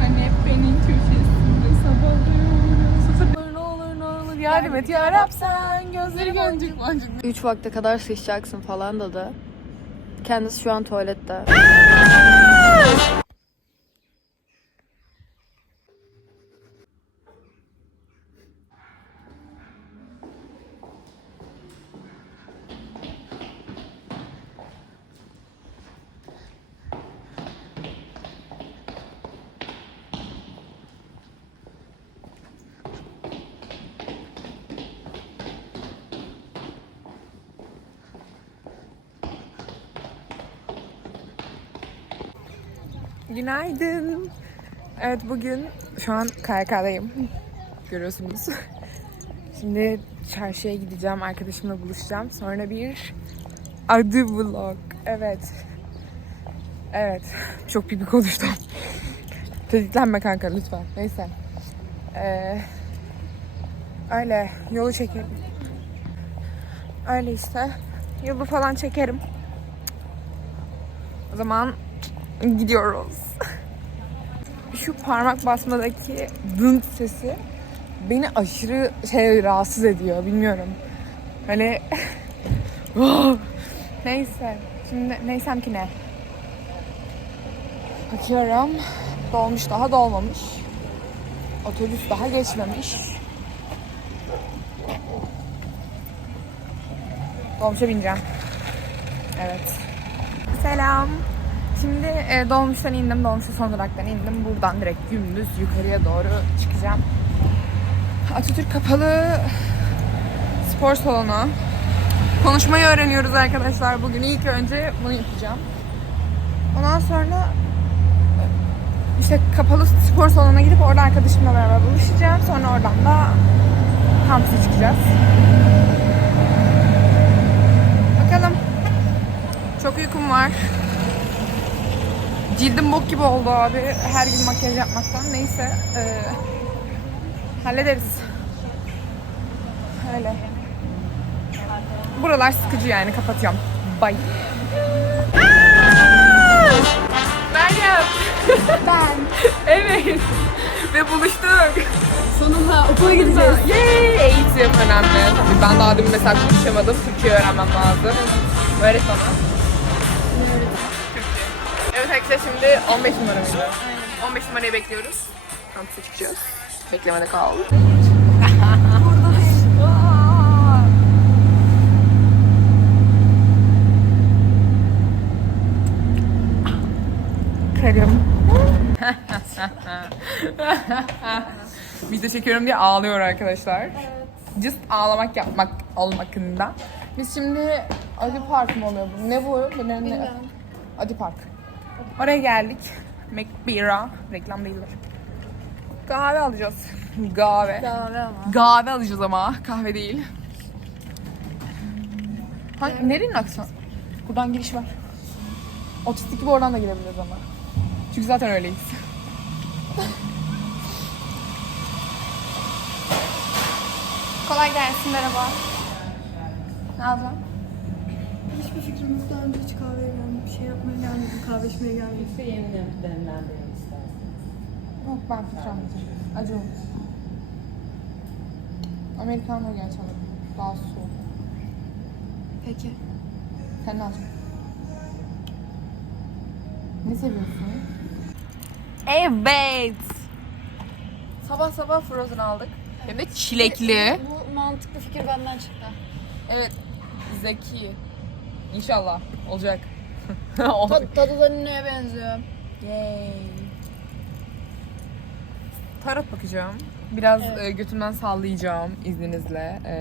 Hani hep benim köşesinde sabahlıyoruz. Ne olur ne olur yardım et ya Rab sen gözleri göncük. 3 vakte kadar sıçacaksın falan dedi. Kendisi şu an tuvalette. Günaydın. Evet bugün şu an KYK'dayım. Görüyorsunuz. Şimdi çarşıya gideceğim. Arkadaşımla buluşacağım. Sonra bir adı vlog. Evet. Evet. Çok pipi konuştum. Tetiklenme kanka lütfen. Neyse. Ee, öyle. Yolu çekerim. Öyle işte. Yolu falan çekerim. O zaman gidiyoruz. Şu parmak basmadaki dın sesi beni aşırı şey rahatsız ediyor bilmiyorum. Hani neyse. Şimdi neysem ki ne? Bakıyorum. Dolmuş daha dolmamış. Otobüs daha geçmemiş. Dolmuşa bineceğim. Evet. Selam. Şimdi e, dolmuştan indim. Dolmuşta son duraktan indim. Buradan direkt gündüz yukarıya doğru çıkacağım. Atatürk Kapalı Spor Salonu. Konuşmayı öğreniyoruz arkadaşlar bugün. İlk önce bunu yapacağım. Ondan sonra işte kapalı spor salonuna gidip orada arkadaşımla beraber buluşacağım. Sonra oradan da kampüse çıkacağız. Bakalım. Çok uykum var. Cildim bok gibi oldu abi. Her gün makyaj yapmaktan. Neyse. eee, hallederiz. Öyle. Buralar sıkıcı yani. Kapatıyorum. Bye. Meryem. Ben. evet. Ve buluştuk. Sonunda okula gideceğiz. Yay! Eğitim önemli. Ben daha demin mesela konuşamadım. Türkçe öğrenmem lazım. Öğret bana. Evet arkadaşlar şimdi 15 numara mıydı? 15 numarayı bekliyoruz. Kampüse çıkacağız. Beklemede kal. Karım. Video çekiyorum diye ağlıyor arkadaşlar. Just ağlamak yapmak olmakında. Biz şimdi Adi Park mı oluyor bu? Ne bu? Ne? Adi Park. Oraya geldik. McBeer'a. Reklam değiller. Kahve alacağız. Kahve. Kahve ama. Kahve alacağız ama. Kahve değil. Ha, nerenin aksan? Buradan giriş var. Otistik gibi oradan da girebiliriz ama. Çünkü zaten öyleyiz. Kolay gelsin merhaba. Ne yapalım? Hiçbir fikrim yok. Daha önce hiç kahveye gelmedim. Bir şey yapmaya gelmedim. Kahve içmeye gelmedim. Yok ben filtre almayacağım. Acı olur. Americano gel sanırım. Daha soğuk. Peki. Sen ne alacaksın? Ne seviyorsun? Evet. Sabah sabah frozen aldık. Hem de çilekli. Bu mantıklı fikir benden çıktı. Evet. Zeki. İnşallah olacak. Tad, tadı da neye benziyor? Yay. Tarot bakacağım. Biraz Evet. e, götümden sallayacağım izninizle. E,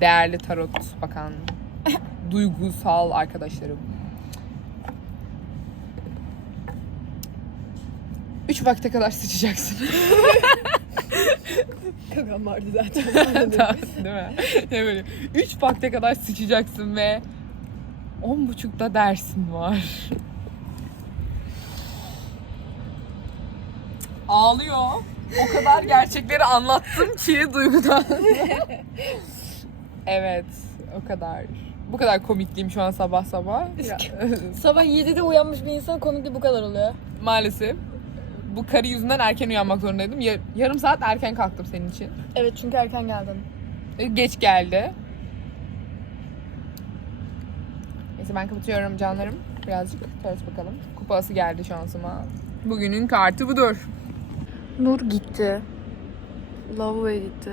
değerli tarot bakan duygusal arkadaşlarım. Üç vakte kadar sıçacaksın. Kakam vardı zaten. Değil mi? Yani böyle üç vakte kadar sıçacaksın ve on buçukta dersin var. Ağlıyor. O kadar gerçekleri anlattım ki duygudan. evet, o kadar. bu kadar komikliyim şu an sabah sabah. Ya, Sabah 7'de uyanmış bir insan komikli bu kadar oluyor. Maalesef. Bu karı yüzünden erken uyanmak zorundaydım. Yar- yarım saat erken kalktım senin için. Evet çünkü erken geldin. E, Geç geldi. Neyse ben kapatıyorum canlarım. Birazcık ters bakalım. Kupası geldi şansıma. Bugünün kartı budur. Nur gitti. Lavaboya gitti.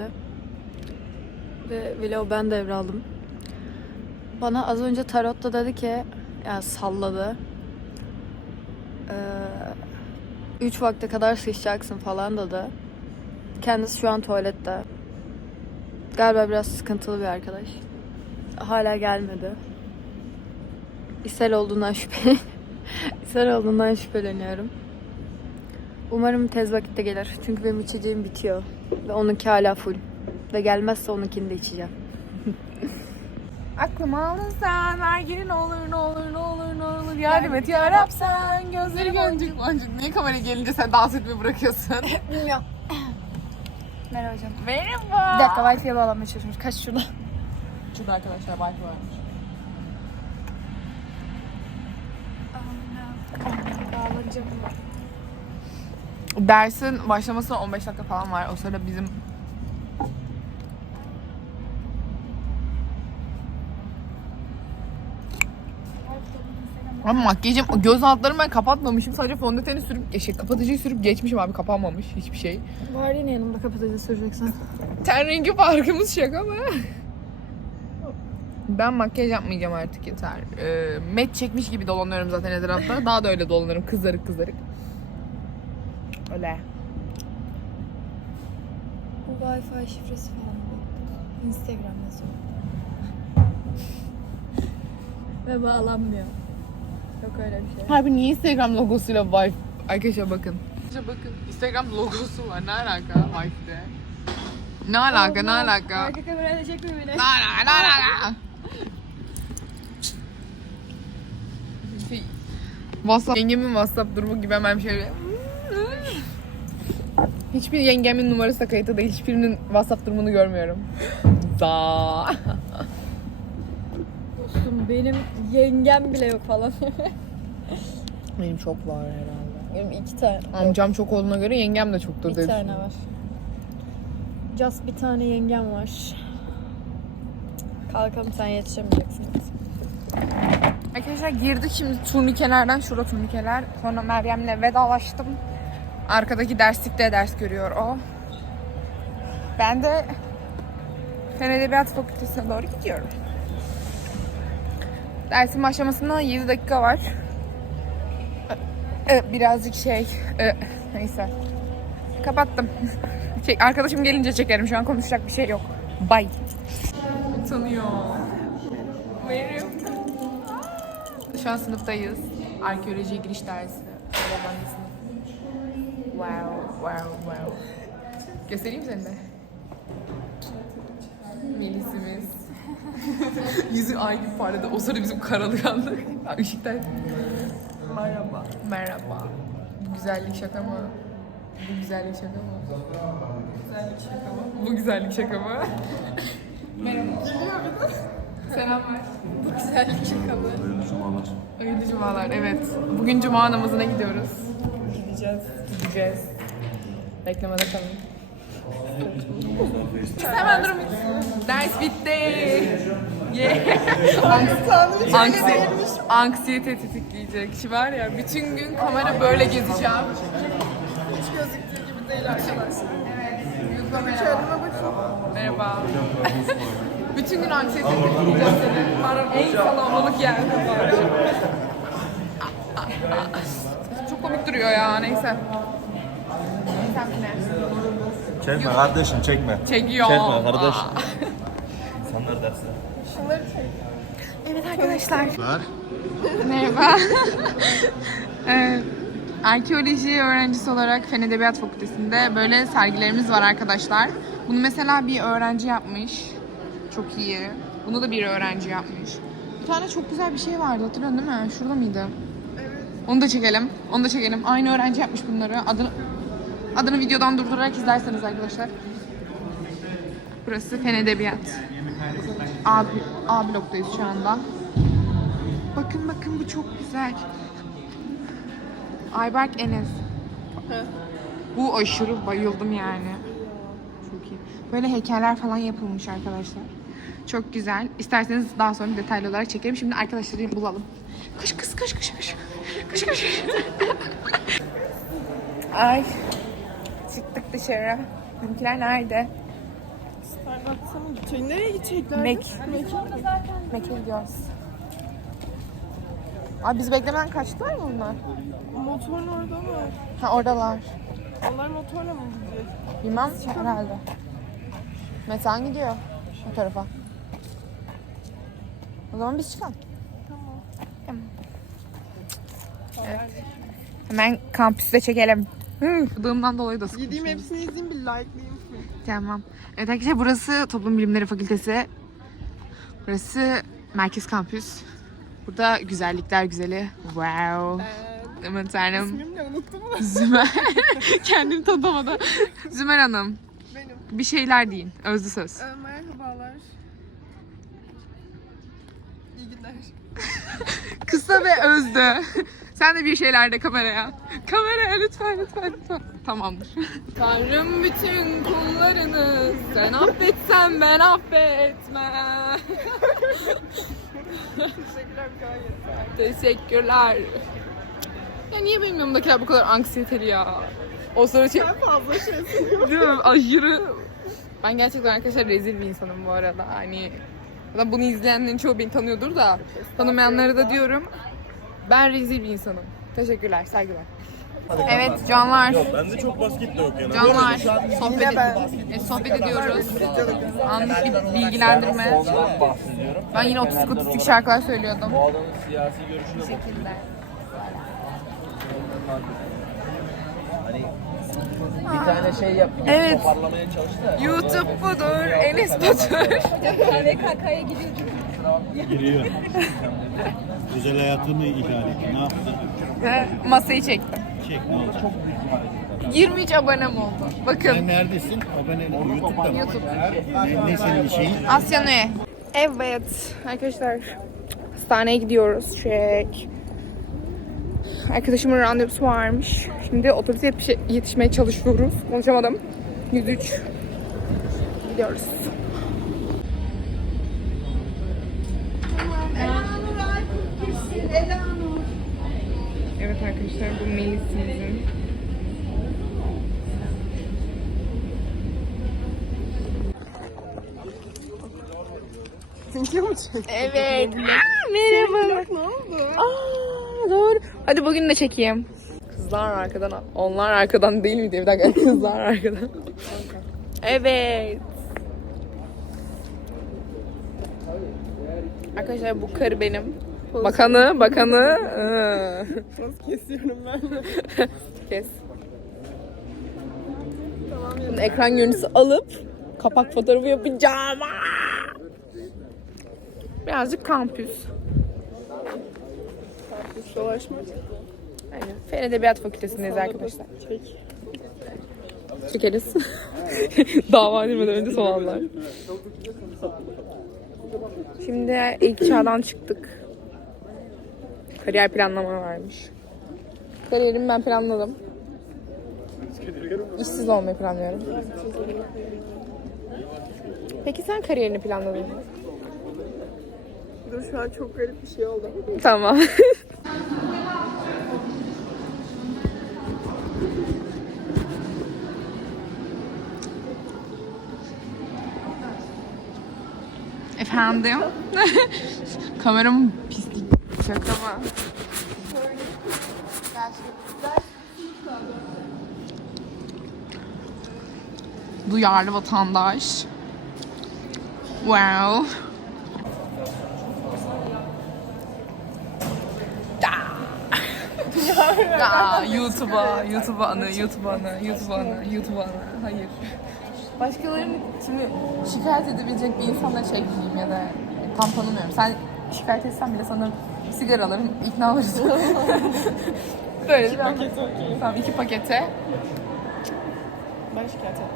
Ve vlogu ben devraldım. Bana az önce tarotta dedi ki, yani salladı. Ee, üç vakte kadar sıçacaksın falan dedi. Kendisi şu an tuvalette. Galiba biraz sıkıntılı bir arkadaş. Hala gelmedi. İshal olduğundan şüphe İshal olduğundan şüpheleniyorum. Umarım tez vakitte gelir. Çünkü benim içeceğim bitiyor. Ve onunki hala full. Ve gelmezse onunkini de içeceğim. Aklıma aldın sen vergini ne olur ne olur ne olur ne olur yardım et yarab sen gözleri boncuk boncuk. Niye kameraya gelince sen dans etmeyi bırakıyorsun? Bilmiyorum. Merhaba canım. Merhaba. Bir dakika Wi-Fi'ye bağlanmaya çalışıyoruz. Kaç şurada? Şurada arkadaşlar wifi varmış. Bağlanacağım. Dersin başlamasına 15 dakika falan var. O sırada bizim Ama makyajım, göz altlarımı ben kapatmamışım. Sadece fondöteni sürüp, şey, kapatıcıyı sürüp geçmişim abi. Kapanmamış hiçbir şey. Var yine yanımda kapatıcı süreceksin. Ten rengi farkımız şaka mı? Ben makyaj yapmayacağım artık yeter. Ee, met çekmiş gibi dolanıyorum zaten etrafta. Daha da öyle dolanırım kızarık kızarık. Öyle. Bu Wi-Fi şifresi falan. Instagram yazıyor. Ve bağlanmıyor. Yok öyle bir şey. Harbi niye Instagram logosuyla Vibe? Arkadaşlar bakın. Arkadaşlar bakın. Instagram logosu var. Ne alaka Vibe'de? Ne alaka ne alaka? Arka kamerayla çekme beni. Ne alaka ne alaka? Şey, WhatsApp, yengemin WhatsApp durumu gibi hemen şöyle Hiçbir yengemin numarası da kayıtlı değil. Hiçbirinin WhatsApp durumunu görmüyorum. Da. Dostum benim yengem bile yok falan. Benim çok var herhalde. benim iki tane. Amcam çok olduğuna göre yengem de çoktur Bir diye tane düşünüyorum. var. Just bir tane yengem var. Kalkalım sen yetişemeyeceksin. Arkadaşlar girdik şimdi turnikelerden. Şurada turnikeler. Sonra Meryem'le vedalaştım. Arkadaki derslikte ders görüyor o. Ben de Fen Edebiyat Fakültesi'ne doğru gidiyorum. Dersin başlamasına 7 dakika var. Birazcık şey... Neyse. Kapattım. Arkadaşım gelince çekerim. Şu an konuşacak bir şey yok. Bye. Utanıyor. Meryem. Şu an sınıftayız. Arkeoloji giriş dersi. Yabancı sınıf. Wow, wow, wow. Göstereyim seni de. Melis'imiz. Yüzü ay gibi parladı. O sırada bizim karalıkandık. Işıkta. Merhaba. Merhaba. Bu güzellik şaka mı? Bu güzellik şaka mı? Bu güzellik şaka mı? Bu güzellik şaka mı? Merhaba. Selam ver. Bu güzellik şaka mı? Hayırlı cumalar, evet. Bugün cuma namazına gidiyoruz. Gideceğiz. Gideceğiz. Beklemede kalın. Hemen durun. Ders bitti. Yeah. Anksiyete, anksiyete tetikleyecek. Şimdi var ya bütün gün kamera böyle gezeceğim. Hiç gözüktüğü gibi değil arkadaşlar. Evet. Merhaba. Merhaba. Bütün gün anksiyete tetikleyeceğim seni. En kalabalık yerde var. Çok komik duruyor ya neyse. Çekme kardeşim çekme. Çekiyor. Çekme kardeş. Sanlar dersi. Evet arkadaşlar. Var. Merhaba. Ee, arkeoloji öğrencisi olarak Fen Edebiyat Fakültesi'nde böyle sergilerimiz var arkadaşlar. Bunu mesela bir öğrenci yapmış. Çok iyi. Bunu da bir öğrenci yapmış. Bir tane çok güzel bir şey vardı hatırlıyorsun değil mi? Şurada mıydı? Evet. Onu da çekelim. Onu da çekelim. Aynı öğrenci yapmış bunları. Adını adını videodan durdurarak izlerseniz arkadaşlar. Burası Fen Edebiyat. A, A bloktayız şu anda. Bakın bakın bu çok güzel. Ayberk Enes. Bu aşırı bayıldım yani. Çok iyi. Böyle heykeller falan yapılmış arkadaşlar. Çok güzel. İsterseniz daha sonra detaylı olarak çekelim. Şimdi arkadaşları bulalım. Kış kış kış kış kış. Kış kış. Ay. Çıktık dışarı. Bizimkiler nerede? Anlatsana gidecek. Nereye gidecekler? Mek. Mek'e gidiyoruz. Ay biz beklemeden kaçtılar mı bunlar? Motorun orada mı? Ha oradalar. Onlar motorla mı gidecek? Bilmem herhalde. Metan gidiyor o tarafa. O zaman biz çıkalım. Tamam. Evet. Hemen kampüste çekelim. Hı, Fıdığımdan dolayı da Gideyim sıkmışım. hepsini izleyeyim bir like'layayım. Tamam. Evet arkadaşlar burası Toplum Bilimleri Fakültesi. Burası Merkez Kampüs. Burada güzellikler güzeli. Wow. Aman tanrım. İsmimi ne unuttum? Zümer. Kendim tanımadan. Zümer Hanım. Benim. Bir şeyler deyin. Özlü söz. Ee, merhabalar. İyi günler. Kısa ve özlü. Sen de bir şeyler de kameraya. Kameraya lütfen lütfen lütfen. Tamamdır. Tanrım bütün kullarını sen affetsen ben affetme. Teşekkürler. Teşekkürler. Ya niye benim yanımdakiler bu kadar anksiyeteli ya? O soru şey... Ben fazla şey. Değil mi? Aşırı. Ben gerçekten arkadaşlar rezil bir insanım bu arada. Hani zaten bunu izleyenlerin çoğu beni tanıyordur da tanımayanlara da diyorum. Ben rezil bir insanım. Teşekkürler, saygılar. Evet canlar, çok basket de yok yani. canlar sohbet, e, sohbet ediyoruz. Anlık bir bilgilendirme. bahsediyorum. Ben yine 30 kutustik şarkılar söylüyordum. Bu adamın siyasi görüşüne bak. şekilde. Hani bir tane şey yaptı. Evet. Toparlamaya çalıştı da. YouTube budur, Enes Batur. Giriyor. Özel hayatını ihlal etti. Ne yaptı? Masayı çektim. Çek ne olacak? 23 abonem oldu. Bakın. Sen neredesin? Abone YouTube'da mı? YouTube. Ne, ne senin şeyin? Asya. Evet arkadaşlar hastaneye gidiyoruz. Çek. Arkadaşımın randevusu varmış. Şimdi otobüse yetiş- yetişmeye çalışıyoruz. Konuşamadım. 103. Gidiyoruz. Evet arkadaşlar bu Melis'imizin. Seninki mi çek? Evet. Aa, merhaba. Ne oldu? Aa, doğru. Hadi bugün de çekeyim. Kızlar arkadan, onlar arkadan değil mi diye bir dakika. Kızlar arkadan. evet. Arkadaşlar bu karı benim. Bakanı, bakanı. ıı. Nasıl kesiyorum ben? Kes. Şimdi ekran görüntüsü alıp kapak fotoğrafı yapacağım. Birazcık kampüs. Dolaşmak. Aynen. Fen Edebiyat Fakültesindeyiz arkadaşlar. Çek. Çekeriz. Dava edilmeden önce son anlar. Şimdi ilk çağdan çıktık. Kariyer planlama varmış. Kariyerimi ben planladım. İşsiz olmayı planlıyorum. Peki sen kariyerini planladın mı? Dur şu an çok garip bir şey oldu. Tamam. Efendim? Kameram pislik. Şaka mı? Duyarlı vatandaş. Wow. Ya YouTube'a, YouTube'a anı, YouTube'a anı, YouTube'a anı, YouTube'a anı. Hayır. Başkalarını şimdi şikayet edebilecek bir insanla çekmeyeyim ya da tam tanımıyorum. Sen şikayet etsen bile sana sigara alırım, ikna olursun. Böyle bir paket Tamam iki pakete. Ben şikayet etmem.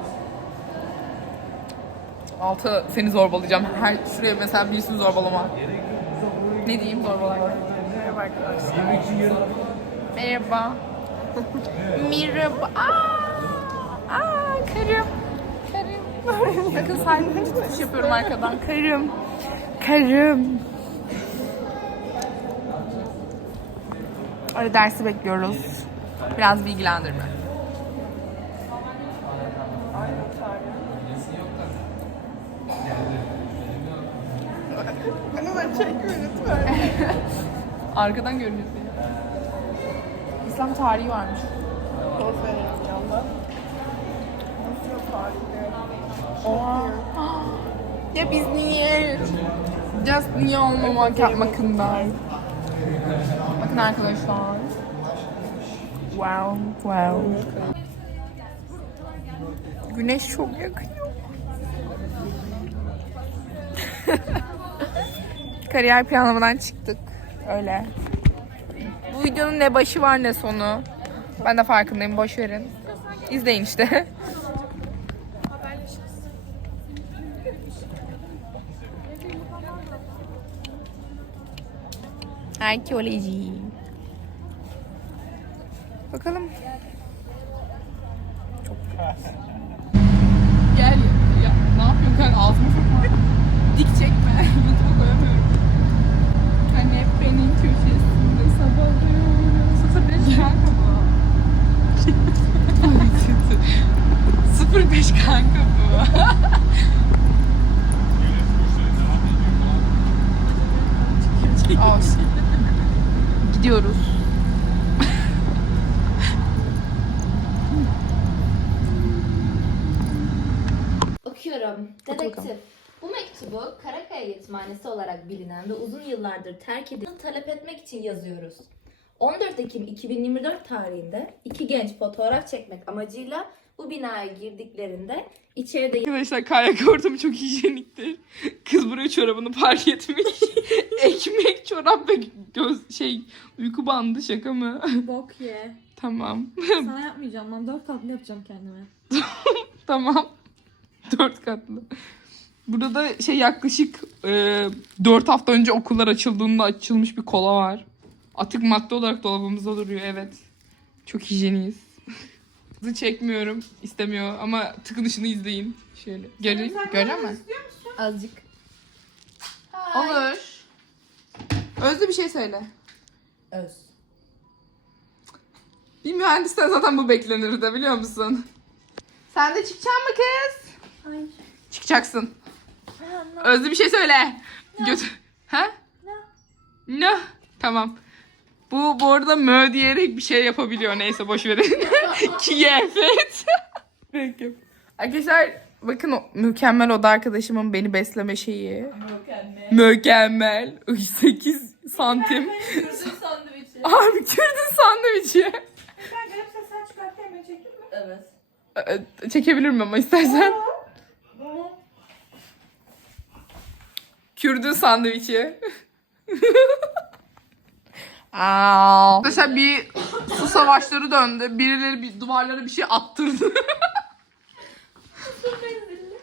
Altı seni zorbalayacağım. Her şuraya mesela birisini zorbalama. Ne diyeyim zorbalar. Merhaba arkadaşlar. Merhaba. Merhaba. Aa, aa karım. Bakın saygı tutuş yapıyorum arkadan. Karım. Karım. Öyle dersi bekliyoruz. Biraz bilgilendirme. Arkadan görünüyor seni. İslam tarihi varmış. Oha. Ya biz niye? Just niye olmamak yapmakından. Bakın arkadaşlar. Wow, wow. Güneş çok yakıyor. Kariyer planlamadan çıktık. Öyle. Bu videonun ne başı var ne sonu. Ben de farkındayım. Boş verin. İzleyin işte. Arkeoloji. Bakalım. Çok Gel ya. Ne yapıyorsun kanka? Ağzımı sokma. Dik çekme. YouTube'a koyamıyorum. Kanepenin köşesinde sabahlıyorum. Sıfır beş kanka bu. Sıfır beş kanka bu. Olsun. Gidiyoruz. Okuyorum. Dedektif. Bu mektubu Karakaya Yetimhanesi olarak bilinen ve uzun yıllardır terk edildiğini talep etmek için yazıyoruz. 14 Ekim 2024 tarihinde iki genç fotoğraf çekmek amacıyla bu binaya girdiklerinde içeride Arkadaşlar kayak ortamı çok hijyeniktir. Kız buraya çorabını park etmiş. Ekmek, çorap ve göz şey uyku bandı şaka mı? Bok ye. tamam. Sana yapmayacağım lan. Dört katlı yapacağım kendime. Tamam. Dört katlı. Burada da şey yaklaşık e, 4 hafta önce okullar açıldığında açılmış bir kola var. Atık madde olarak dolabımızda duruyor evet. Çok hijyeniyiz. Çekmiyorum. istemiyor ama tıkınışını izleyin. Şöyle. Geri, görüyor musun? azıcık Olur. Özlü bir şey söyle. öz. Bir mühendisten zaten bu beklenirdi biliyor musun? Sen de çıkacaksın mı kız? Hayır. Çıkacaksın. Özlü bir şey söyle. Götür. Ha? No. No. Tamam. Bu bu arada mö diyerek bir şey yapabiliyor. Neyse boş verin. Kıyafet. Peki. Arkadaşlar bakın o mükemmel oda arkadaşımın beni besleme şeyi. Mükemmel. Mükemmel. Uy, 8 santim. sandviçi. Abi Kürdün sandviçi. Kanka hep sen çıkarken beni çektin mi? Evet. Ee, Çekebilirim ama istersen. Kürdün sandviçi. Aa. Mesela bir savaşları döndü. Birileri bir duvarlara bir şey attırdı.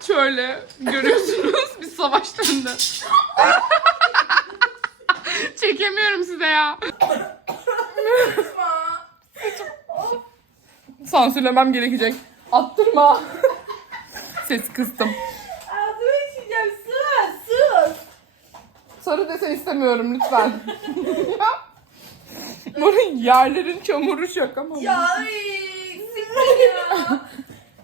Şöyle görüyorsunuz bir savaş döndü. Çekemiyorum size ya. Sansürlemem gerekecek. Attırma. Ses kıstım. İçeceğim. Sus. Sarı desen istemiyorum lütfen. Bunun yerlerin çamuru şaka mı? Ya ay. Siktir ya.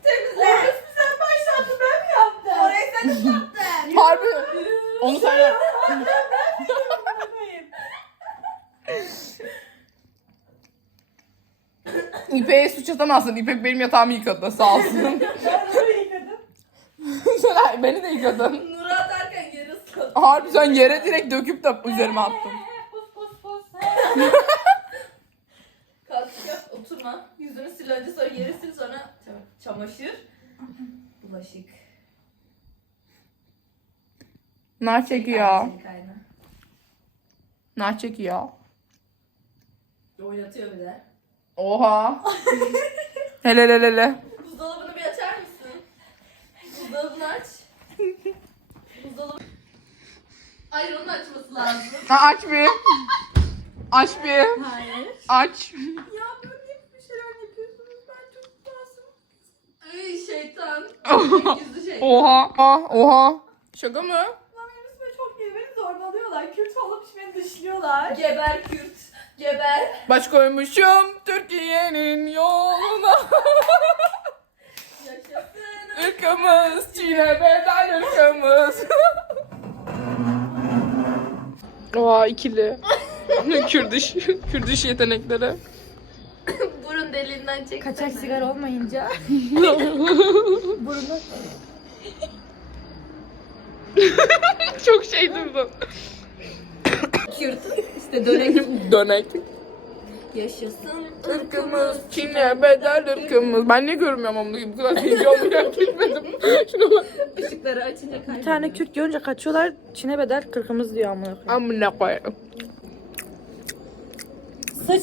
Temizle. Orası sen başlattın ben mi yaptım? Orayı sen yaptın. Harbi. Onu sen yap. İpek'e suç atamazsın. İpek benim yatağımı yıkadı sağ olsun. Ben orayı yıkadım. sen beni de yıkadın. Nur'a atarken yeri ısladım. Harbi sen yere direkt döküp de üzerime attın. Pus pus pus. Nar çekiyor. Acil kaynağı. Nar çekiyor. Oynatıyor bir de. Oha. hele hele hele. Buzdolabını bir açar mısın? Buzdolabını aç. Hayır onun açması lazım. Ha, aç bir. Aç bir. Hayır. Aç. Ya böyle bir şeyler yapıyorsunuz. Ben çok masum. Ay şeytan. Yüzlü şey. Oha. Oha. Oha. Şaka mı? Lan benim üstüme çok geliyor. Beni zorbalıyorlar. Kürt olup beni dışlıyorlar. Geber Kürt. Geber. Baş koymuşum Türkiye'nin yoluna. Yaşasın. Irkımız Çin'e bedel ırkımız. Oha ikili. Kürdiş, Kürdiş yetenekleri. Burun deliğinden çek. Kaçak sigara olmayınca. Çok şey durdum. Kürt. İşte dönek. Dönek. Yaşasın. Irkımız Çin'e bedel ırkımız. Ben niye görmüyorum onu? Bu kadar sevgi olmayacak bilmedim. Şuna bak. Işıkları açınca kayboluyor. Bir tane Kürt görünce kaçıyorlar. Çin'e bedel kırkımız diyor amına koyayım. Amına koyayım.